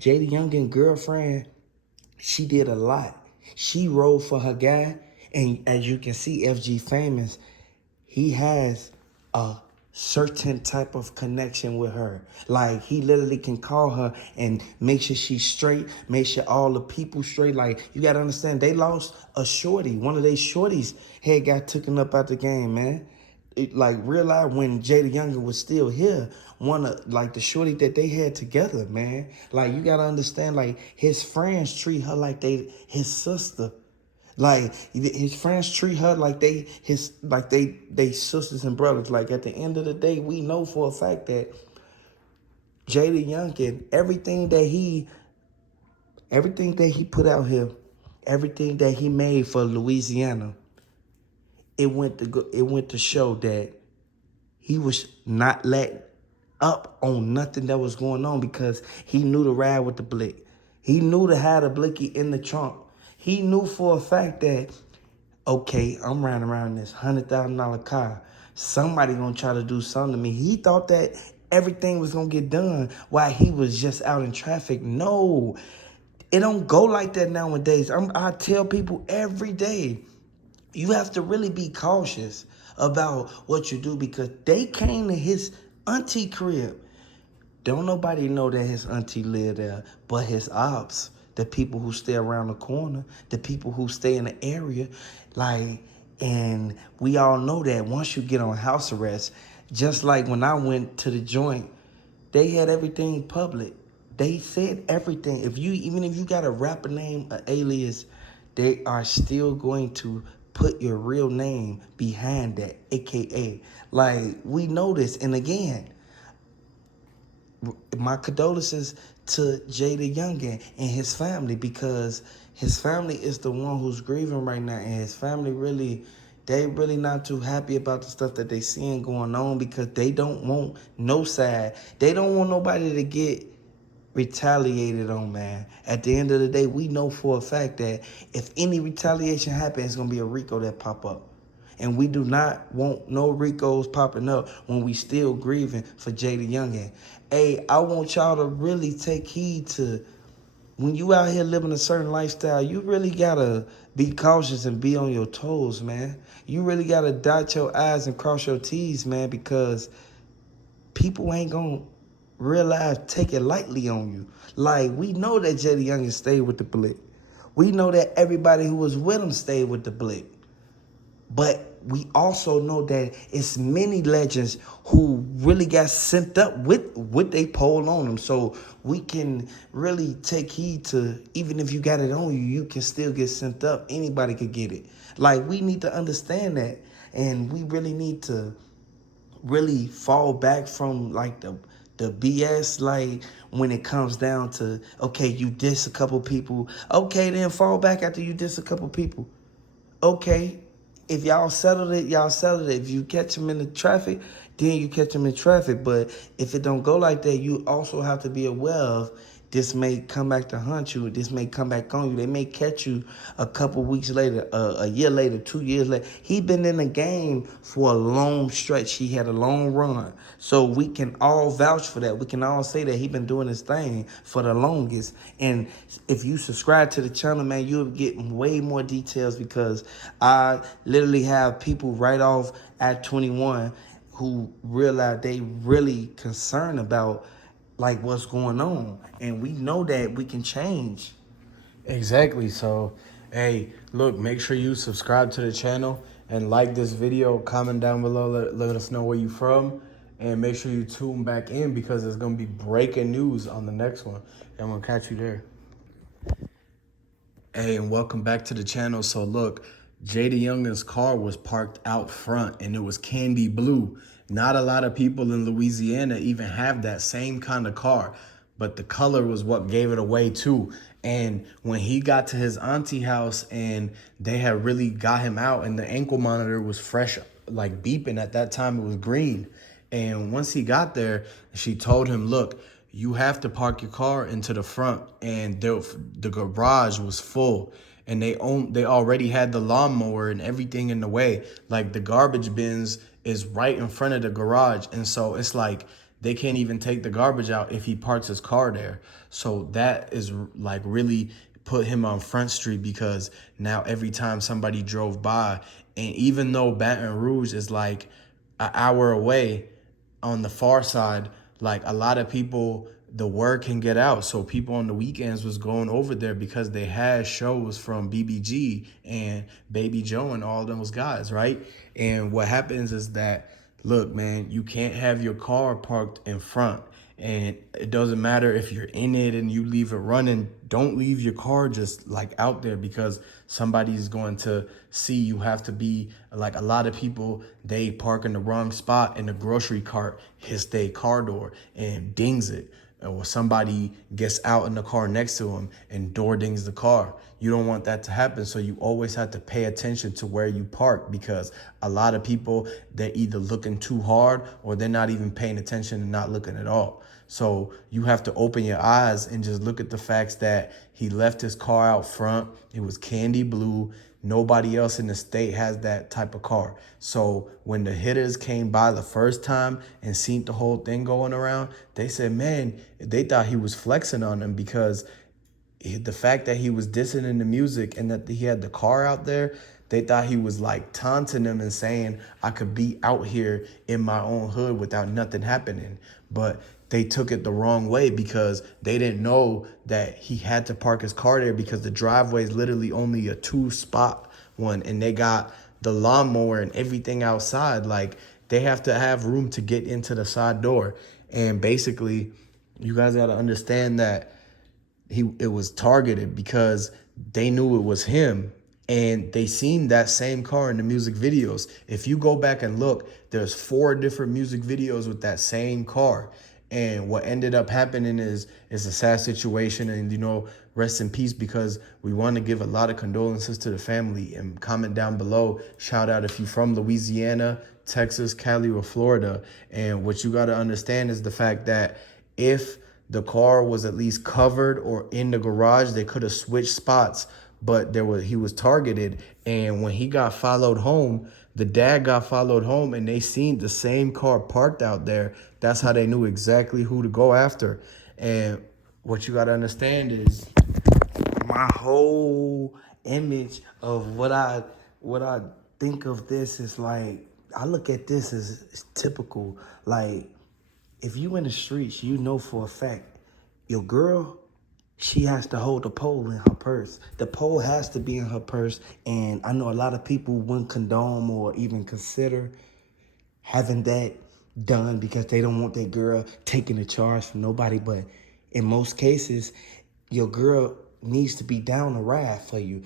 Jaydayoungin girlfriend, she did a lot. She rode for her guy, and as you can see, FG Famous, he has a certain type of connection with her. Like, he literally can call her and make sure she's straight, make sure all the people straight. Like, you gotta understand, they lost a shorty. One of their shorties had got taken up out the game, man. Like, real life, when Jaydayoungin was still here, one of, like, the shorty that they had together, man. Like, you gotta understand, like, his friends treat her like his sister. Like, his friends treat her like they sisters and brothers. Like, at the end of the day, we know for a fact that Jaydayoungin, everything that he put out here, everything that he made for Louisiana, it went to show that he was not let up on nothing that was going on, because he knew to ride with the blick. He knew to have the blicky in the trunk. He knew for a fact that, okay, I'm riding around in this $100,000 car. Somebody gonna try to do something to me. He thought that everything was gonna get done while he was just out in traffic. No, it don't go like that nowadays. I tell people every day, you have to really be cautious about what you do, because they came to his auntie crib. Don't nobody know that his auntie lived there but his ops, the people who stay around the corner, the people who stay in the area. Like, and we all know that once you get on house arrest, just like when I went to the joint, they had everything public. They said everything. Even if you got a rapper name, an alias, they are still going to put your real name behind that, AKA. Like, we know this. And again, my condolences to Jaydayoungin and his family, because his family is the one who's grieving right now, and his family they really not too happy about the stuff that they seeing going on, because they don't want no side. They don't want nobody to get retaliated on, man. At the end of the day, we know for a fact that if any retaliation happens, it's gonna be a RICO that pop up. And we do not want no RICOs popping up when we still grieving for Jaydayoungin. Hey, I want y'all to really take heed to, when you out here living a certain lifestyle, you really gotta be cautious and be on your toes, man. You really gotta dot your I's and cross your T's, man, because people ain't gonna realize, take it lightly on you. Like, we know that Jaydayoungin stayed with the blick. We know that everybody who was with him stayed with the blick. But we also know that it's many legends who really got sent up with they pole on them. So we can really take heed to, even if you got it on you, you can still get sent up. Anybody could get it. Like, we need to understand that. And we really need to really fall back from, like, the BS, like, when it comes down to, okay, you diss a couple people. Okay, then fall back after you diss a couple people. Okay, if y'all settled it, y'all settled it. If you catch them in the traffic, then you catch them in traffic. But if it don't go like that, you also have to be aware of, this may come back to hunt you. This may come back on you. They may catch you a couple weeks later, a year later, 2 years later. He been in the game for a long stretch. He had a long run. So we can all vouch for that. We can all say that he been doing his thing for the longest. And if you subscribe to the channel, man, you'll get way more details, because I literally have people right off at 21 who realize they really concerned about, like, what's going on, and we know that we can change. Exactly. So, hey, look, make sure you subscribe to the channel and like this video. Comment down below. Let us know where you're from. And make sure you tune back in, because there's going to be breaking news on the next one. And I'm going to catch you there. Hey, and welcome back to the channel. So, look, Jaydayoungin's car was parked out front, and it was candy blue. Not a lot of people in Louisiana even have that same kind of car, but the color was what gave it away too. And when he got to his auntie house and they had really got him out, and the ankle monitor was fresh, like beeping at that time, it was green. And once he got there, she told him, look, you have to park your car into the front. And the garage was full, and they already had the lawnmower and everything in the way. Like, the garbage bins is right in front of the garage. And so it's like, they can't even take the garbage out if he parks his car there. So that is like really put him on Front Street, because now every time somebody drove by, and even though Baton Rouge is like an hour away on the far side, like a lot of people, the word can get out. So people on the weekends was going over there because they had shows from BBG and Baby Joe and all those guys, right? And what happens is that, look, man, you can't have your car parked in front. And it doesn't matter if you're in it and you leave it running. Don't leave your car just like out there, because somebody's going to see. You have to be like, a lot of people, they park in the wrong spot and the grocery cart hits their car door and dings it. Or somebody gets out in the car next to him and door dings the car. You don't want that to happen. So you always have to pay attention to where you park, because a lot of people, they're either looking too hard or they're not even paying attention and not looking at all. So you have to open your eyes and just look at the facts that he left his car out front. It was candy blue. Nobody else in the state has that type of car. So when the hitters came by the first time and seen the whole thing going around, they said, man, they thought he was flexing on them, because the fact that he was dissing in the music and that he had the car out there, they thought he was like taunting them and saying, I could be out here in my own hood without nothing happening. But they took it the wrong way, because they didn't know that he had to park his car there, because the driveway is literally only a 2-spot one, and they got the lawnmower and everything outside. Like, they have to have room to get into the side door. And basically, you guys got to understand that it was targeted, because they knew it was him, and they seen that same car in the music videos. If you go back and look, there's 4 different music videos with that same car. And what ended up happening is a sad situation, and rest in peace, because we want to give a lot of condolences to the family. And comment down below, shout out if you're from Louisiana, Texas, Cali, or Florida. And what you got to understand is the fact that if the car was at least covered or in the garage, they could have switched spots, but he was targeted. And when he got followed home, the dad got followed home, and they seen the same car parked out there. That's how they knew exactly who to go after. And what you got to understand is, my whole image of what I think of this is like, I look at this as typical. Like, if you in the streets, you know for a fact your girl, she has to hold the pole in her purse. The pole has to be in her purse. And I know a lot of people wouldn't condone or even consider having that done, because they don't want their girl taking the charge from nobody. But in most cases, your girl needs to be down the ride for you.